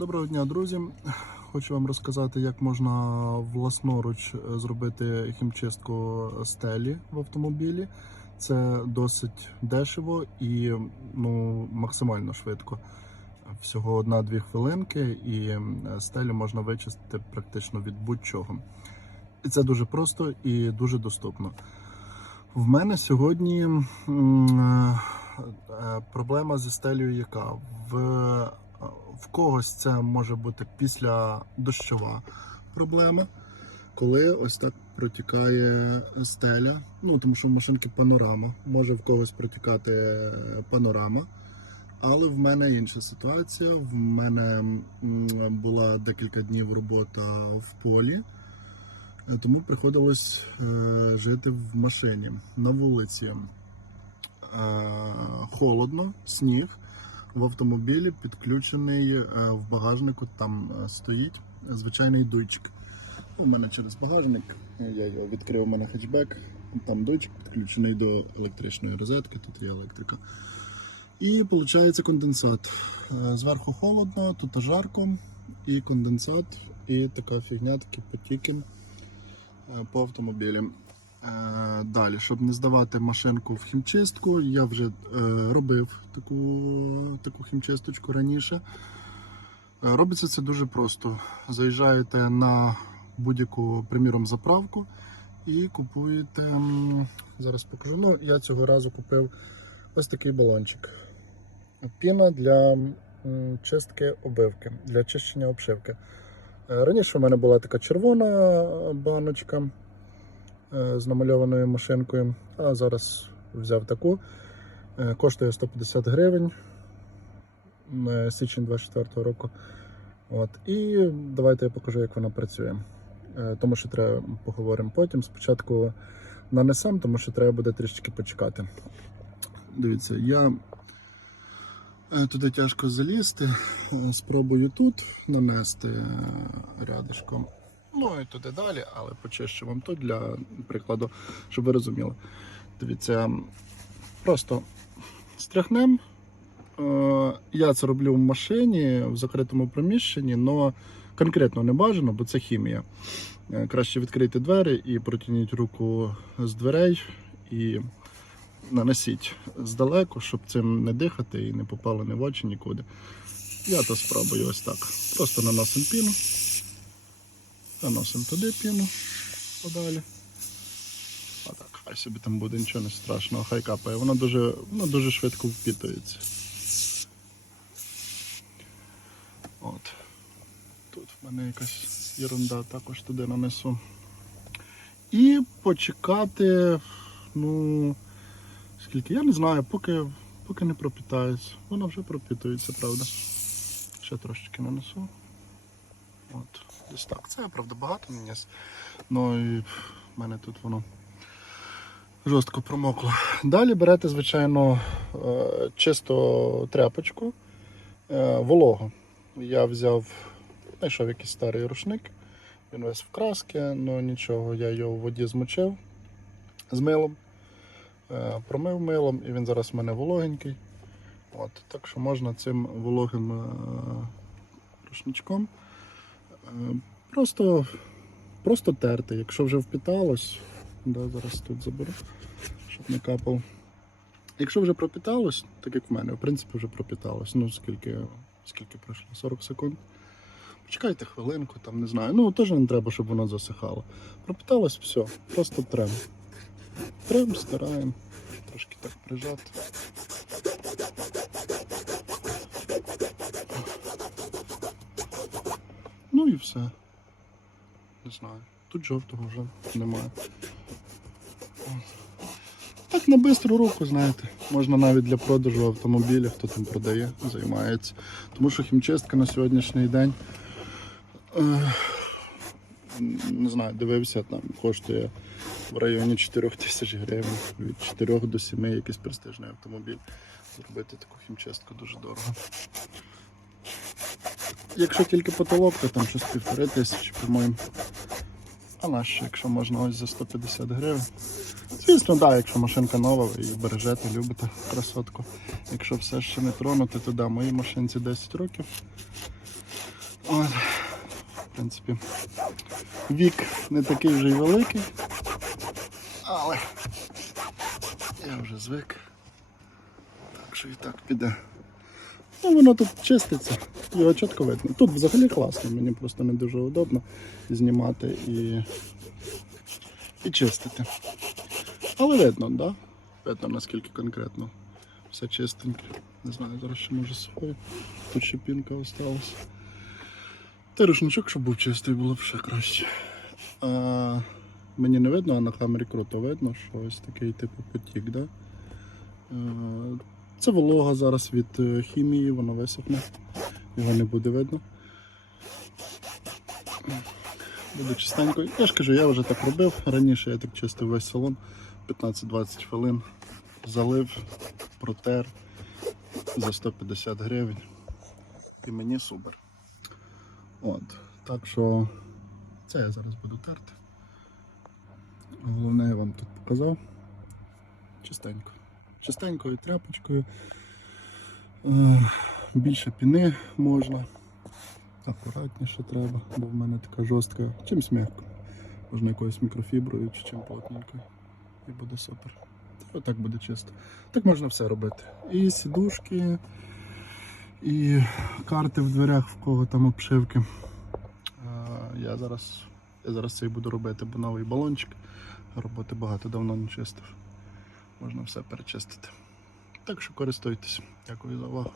Доброго дня, друзі! Хочу вам розказати, як можна власноруч е, зробити хімчистку стелі в автомобілі. Це досить дешево і ну, максимально швидко. Всього 1-2 хвилинки, і стелю можна вичистити практично від будь-чого. І це дуже просто і дуже доступно. В мене сьогодні е, е, проблема зі стелею яка? В, в когось це може бути після дощова проблема, коли ось так протікає стеля. Ну, тому що в машинки панорама. Може в когось протікати панорама. Але в мене інша ситуація. В мене була декілька днів робота в полі. Тому приходилось е, жити в машині на вулиці. Е, холодно, сніг. В автомобілі підключений е, в багажнику. Там е, стоїть звичайний дуйчик. У мене через багажник. Я його відкрив у мене хетчбек. Там дуйчик підключений до електричної розетки. Тут є електрика. І виходить конденсат. Е, Зверху холодно, тут жарко, і конденсат, і така фігня, такі потіки по автомобілі. Е, Далі, щоб не здавати машинку в хімчистку, я вже е, робив таку, таку хімчисточку раніше. Е, Робиться це дуже просто. Заїжджаєте на будь-яку, приміром, заправку і купуєте. Зараз покажу. Ну, я цього разу купив ось такий балончик. Піна для чистки обивки, для чищення обшивки. Раніше в мене була така червона баночка з намальованою машинкою, а зараз взяв таку. Е, Коштує 150 гривень е, січень 24 року. От. І давайте я покажу, як вона працює. Е, Тому що треба поговоримо потім. Спочатку нанесем, тому що треба буде трішечки почекати. Дивіться, я е, туди тяжко залізти. Е, Спробую тут нанести е, рядишком. Ну і туди далі, але почищу вам тут для прикладу, щоб ви розуміли. Дивіться, просто стряхнемо. Е, Я це роблю в машині в закритому приміщенні, але конкретно не бажано, бо це хімія. Е, Краще відкрити двері і протягніть руку з дверей і нанесіть здалеку, щоб цим не дихати і не попало ні в очі нікуди. Я то спробую ось так. Просто наносимо піну. Наносимо туди піну подалі. А так, хай собі там буде нічого не страшного, хай капає. Воно дуже, воно дуже швидко впітується. От. Тут в мене якась ерунда також туди нанесу. І почекати, ну, скільки, я не знаю, поки, поки не пропітається. Воно вже пропітується, правда. Ще трошечки нанесу. От, десь так. Це правда багато наніс. Ну і в мене тут воно жорстко промокло. Далі берете, звичайно, е, чисто тряпочку, е, вологу. Я взяв, знайшов якийсь старий рушник, він весь в краски, ну нічого, я його в воді змочив з милом, е, промив милом, і він зараз в мене вологенький. От, так що можна цим вологим рушничком просто, просто терти. Якщо вже впіталось, да, зараз тут заберу, щоб не капав. Якщо вже пропіталось, так як в мене, в принципі, вже пропіталось. Ну, скільки, скільки пройшло? 40 секунд. Почекайте хвилинку, там не знаю. Ну, теж не треба, щоб воно засихало. Пропиталось, все, просто трем. Трем, стираємо. Трошки так прижати. І все. Не знаю. Тут жовтого вже немає. Так на бистру руку, знаєте. Можна навіть для продажу автомобіля, хто там продає, займається. Тому що хімчистка на сьогоднішній день. е, Не знаю, дивився, там коштує в районі 4 тисяч гривень, від 4 до 7 якийсь престижний автомобіль. Зробити таку хімчистку дуже дорого. Якщо тільки потолок, то там щось півтори тисячі, по-моєму. А нащо, якщо можна ось за 150 гривень. Звісно, так, якщо машинка нова, ви її бережете, любите красотку. Якщо все ще не тронути, то да, моїй машинці 10 років. От, в принципі, вік не такий вже й великий, але я вже звик. Так що і так піде. Ну, воно тут чиститься, його чітко видно. Тут взагалі класно, мені просто не дуже удобно знімати і, і чистити. Але видно? Да? Видно наскільки конкретно. Все чистеньке. Не знаю, зараз ще може сухою. Тут ще пінка осталась. Та рушничок, щоб був чистий, було б ще краще. А, мені не видно, а на камері круто видно, що ось такий типу потік, да? Це волога зараз від е, хімії, воно висохне. Його не буде видно. Буде чистенько. Я ж кажу, я вже так робив. Раніше я так чистив весь салон 15-20 хвилин. Залив, протер за 150 гривень. І мені супер. От. Так що це я зараз буду терти. Головне я вам тут показав. Чистенько. Чистенькою тряпочкою. Е, більше піни можна. Акуратніше треба, бо в мене така жорстка. Чимсь м'яко. Можна якоюсь мікрофіброю чи чим плотненькою. І буде супер. Отак буде чисто. Так можна все робити. І сідушки, і карти в дверях, в кого там обшивки. Я зараз, я зараз це і буду робити, бо новий балончик. Роботи багато давно не чистив. Можна все перечистити. Так що користуйтесь. Дякую за увагу.